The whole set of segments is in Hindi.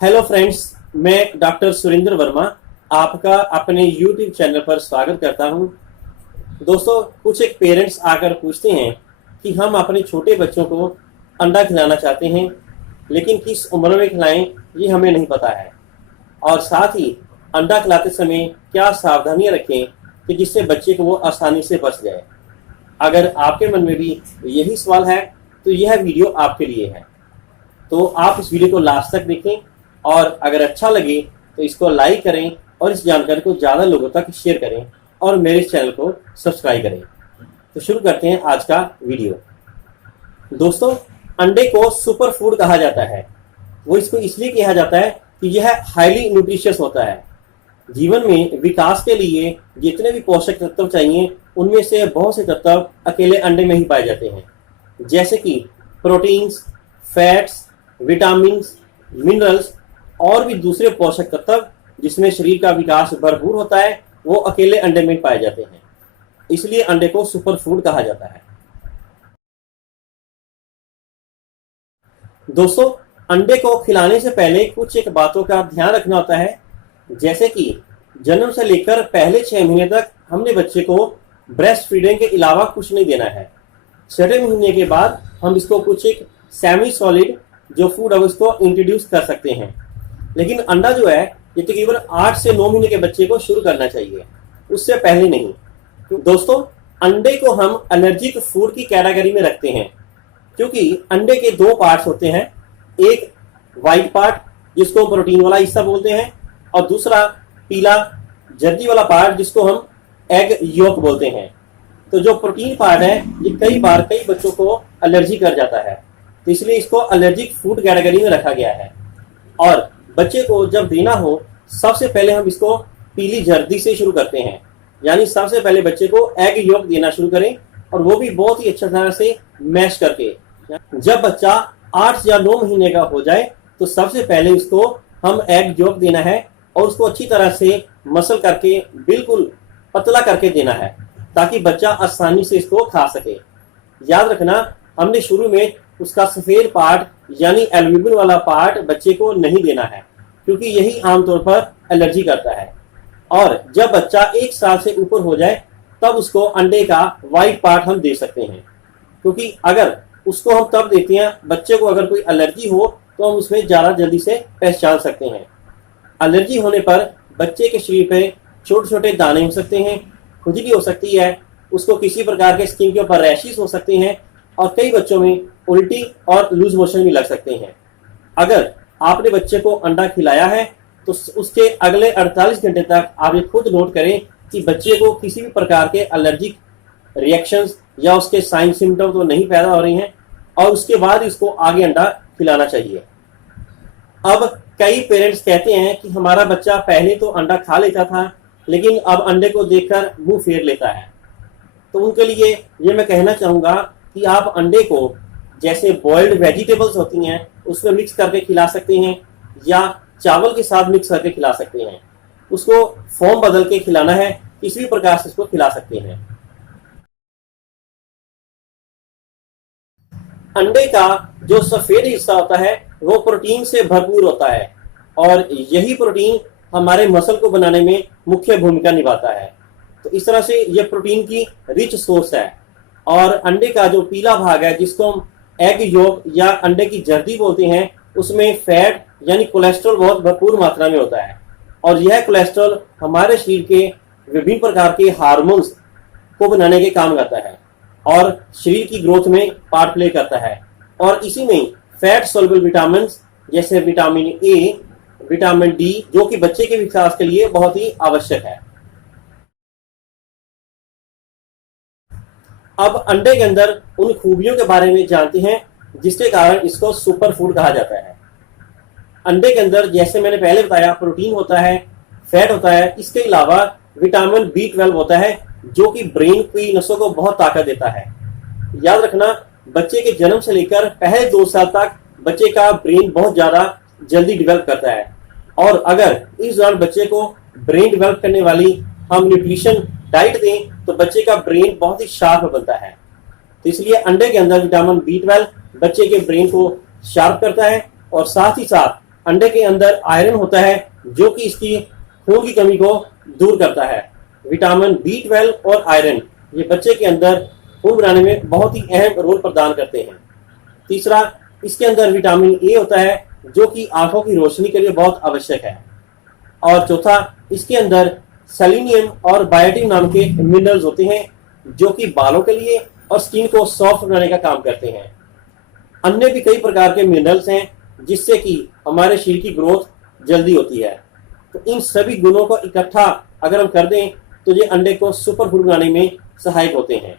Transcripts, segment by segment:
हेलो फ्रेंड्स, मैं डॉक्टर सुरेंद्र वर्मा आपका अपने यूट्यूब चैनल पर स्वागत करता हूं। दोस्तों, कुछ एक पेरेंट्स आकर पूछते हैं कि हम अपने छोटे बच्चों को अंडा खिलाना चाहते हैं, लेकिन किस उम्र में खिलाएं ये हमें नहीं पता है। और साथ ही अंडा खिलाते समय क्या सावधानियां रखें कि जिससे बच्चे को वो आसानी से बच जाए। अगर आपके मन में भी यही सवाल है तो यह वीडियो आपके लिए है। तो आप इस वीडियो को लास्ट तक देखें और अगर अच्छा लगे तो इसको लाइक करें और इस जानकारी को ज़्यादा लोगों तक शेयर करें और मेरे इस चैनल को सब्सक्राइब करें। तो शुरू करते हैं आज का वीडियो। दोस्तों, अंडे को सुपर फूड कहा जाता है। वो इसको इसलिए कहा जाता है कि यह हाईली न्यूट्रिशियस होता है। जीवन में विकास के लिए जितने भी पोषक तत्व चाहिए उनमें से बहुत से तत्व अकेले अंडे में ही पाए जाते हैं, जैसे कि प्रोटीन्स, फैट्स, विटामिन, मिनरल्स और भी दूसरे पोषक तत्व जिसमें शरीर का विकास भरपूर होता है, वो अकेले अंडे में पाए जाते हैं। इसलिए अंडे को सुपर फूड कहा जाता है। दोस्तों, अंडे को खिलाने से पहले कुछ एक बातों का ध्यान रखना होता है, जैसे कि जन्म से लेकर पहले 6 महीने तक हमने बच्चे को ब्रेस्ट फीडिंग के अलावा कुछ नहीं देना है। 6वें महीने के बाद हम इसको कुछ एक सेमी सॉलिड जो फूड है उसको इंट्रोड्यूस कर सकते हैं। लेकिन अंडा जो है ये तकरीबन 8 से 9 महीने के बच्चे को शुरू करना चाहिए, उससे पहले नहीं। तो दोस्तों, अंडे को हम एलर्जिक फूड की कैटेगरी में रखते हैं, क्योंकि अंडे के 2 पार्ट्स होते हैं। एक वाइट पार्ट जिसको प्रोटीन वाला हिस्सा बोलते हैं, और दूसरा पीला जर्दी वाला पार्ट जिसको हम एग योक बोलते हैं। तो जो प्रोटीन पार्ट है ये कई बार कई बच्चों को एलर्जी कर जाता है, तो इसलिए इसको एलर्जिक फूड कैटेगरी में रखा गया है। और बच्चे को जब देना हो सबसे पहले हम इसको पीली जर्दी से शुरू करते हैं, यानी सबसे पहले बच्चे को एग योक देना शुरू करें, और वो भी बहुत ही अच्छा तरह से मैश करके। जब बच्चा 8 या 9 महीने का हो जाए तो सबसे पहले उसको हम एग योक देना है और उसको अच्छी तरह से मसल करके बिल्कुल पतला करके देना है, ताकि बच्चा आसानी से इसको खा सके। याद रखना, हमने शुरू में उसका सफेद पार्ट यानी एल्ब्यूमिन वाला पार्ट बच्चे को नहीं देना है, क्योंकि यही आमतौर पर एलर्जी करता है। और जब बच्चा 1 साल से ऊपर हो जाए तब उसको अंडे का वाइट पार्ट हम दे सकते हैं, क्योंकि अगर उसको हम तब देते हैं बच्चे को अगर कोई एलर्जी हो तो हम उसमें ज़्यादा जल्दी से पहचान सकते हैं। एलर्जी होने पर बच्चे के शरीर पे छोटे छोटे दाने हो सकते हैं, खुजली हो सकती है, उसको किसी प्रकार के स्किन के ऊपर रैशेस हो सकते हैं, और कई बच्चों में उल्टी और लूज मोशन भी लग सकते हैं। अगर आपने बच्चे को अंडा खिलाया है तो उसके अगले 48 घंटे तक आप ये खुद नोट करें कि बच्चे को किसी भी प्रकार के एलर्जिक रिएक्शंस या उसके साइन सिम्टम तो नहीं पैदा हो रही हैं, और उसके बाद इसको आगे अंडा खिलाना चाहिए। अब कई पेरेंट्स कहते हैं कि हमारा बच्चा पहले तो अंडा खा लेता था, लेकिन अब अंडे को देखकर मुंह फेर लेता है। तो उनके लिए ये मैं कहना चाहूँगा कि आप अंडे को जैसे बॉइल्ड वेजिटेबल्स होती हैं उसमें मिक्स करके खिला सकते हैं, या चावल के साथ मिक्स करके खिला सकते हैं। उसको फॉर्म बदल के खिलाना है, किसी भी प्रकार से इसको खिला सकते हैं। अंडे का जो सफेद हिस्सा होता है वो प्रोटीन से भरपूर होता है, और यही प्रोटीन हमारे मसल को बनाने में मुख्य भूमिका निभाता है। तो इस तरह से यह प्रोटीन की रिच सोर्स है। और अंडे का जो पीला भाग है जिसको हम एग योक या अंडे की जर्दी बोलते हैं, उसमें फैट यानी कोलेस्ट्रॉल बहुत भरपूर मात्रा में होता है, और यह कोलेस्ट्रॉल हमारे शरीर के विभिन्न प्रकार के हार्मोन्स को बनाने के काम करता है और शरीर की ग्रोथ में पार्ट प्ले करता है। और इसी में फैट सोल्युबल विटामिन जैसे विटामिन ए, विटामिन डी, जो कि बच्चे के विकास के लिए बहुत ही आवश्यक है। अब अंडे के अंदर उन खूबियों के बारे में जानते हैं जिसके कारण इसको सुपर फूड कहा जाता है। अंडे के अंदर जैसे मैंने पहले बताया प्रोटीन होता है, फैट होता है, इसके अलावा विटामिन B12 होता है जो कि ब्रेन की नसों को बहुत ताकत देता है। याद रखना, बच्चे के जन्म से लेकर पहले 2 साल तक बच्चे का ब्रेन बहुत ज़्यादा जल्दी डेवलप करता है, और अगर इस दौरान बच्चे को ब्रेन डेवलप करने वाली हम न्यूट्रिशन डाइट दें तो बच्चे का ब्रेन बहुत ही शार्प बनता है। तो इसलिए अंडे के अंदर विटामिन B12 बच्चे के ब्रेन को शार्प करता है, और साथ ही साथ अंडे के अंदर आयरन होता है जो कि इसकी खून की कमी को दूर करता है। विटामिन B12 और आयरन ये बच्चे के अंदर खून बनाने में बहुत ही अहम रोल प्रदान करते हैं। तीसरा, इसके अंदर विटामिन ए होता है जो कि आंखों की रोशनी के लिए बहुत आवश्यक है। और चौथा, इसके अंदर सेलेनियम और बायोटिन नाम के मिनरल्स होते हैं जो कि बालों के लिए और स्किन को सॉफ्ट बनाने का काम करते हैं। अन्य भी कई प्रकार के मिनरल्स हैं जिससे कि हमारे शरीर की ग्रोथ जल्दी होती है। तो इन सभी गुणों को इकट्ठा अगर हम कर दें तो ये अंडे को सुपर फूड बनाने में सहायक होते हैं।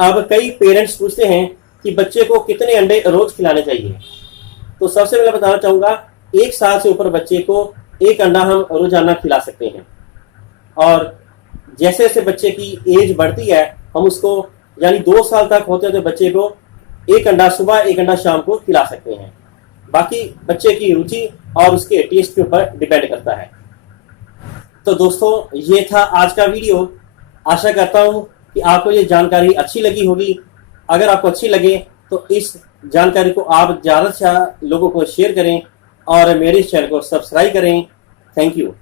अब कई पेरेंट्स पूछते हैं कि बच्चे को कितने अंडे रोज खिलाने चाहिए। तो सबसे पहले बताना चाहूंगा, 1 साल से ऊपर बच्चे को 1 अंडा हम रोजाना खिला सकते हैं। और जैसे जैसे बच्चे की एज बढ़ती है हम उसको यानी 2 साल तक होते होते बच्चे को 1 अंडा सुबह 1 अंडा शाम को खिला सकते हैं। बाकी बच्चे की रुचि और उसके टेस्ट के ऊपर डिपेंड करता है। तो दोस्तों, ये था आज का वीडियो। आशा करता हूँ कि आपको ये जानकारी अच्छी लगी होगी। अगर आपको अच्छी लगे तो इस जानकारी को आप ज़्यादा से ज़्यादा लोगों को शेयर करें और मेरे चैनल को सब्सक्राइब करें। Thank you.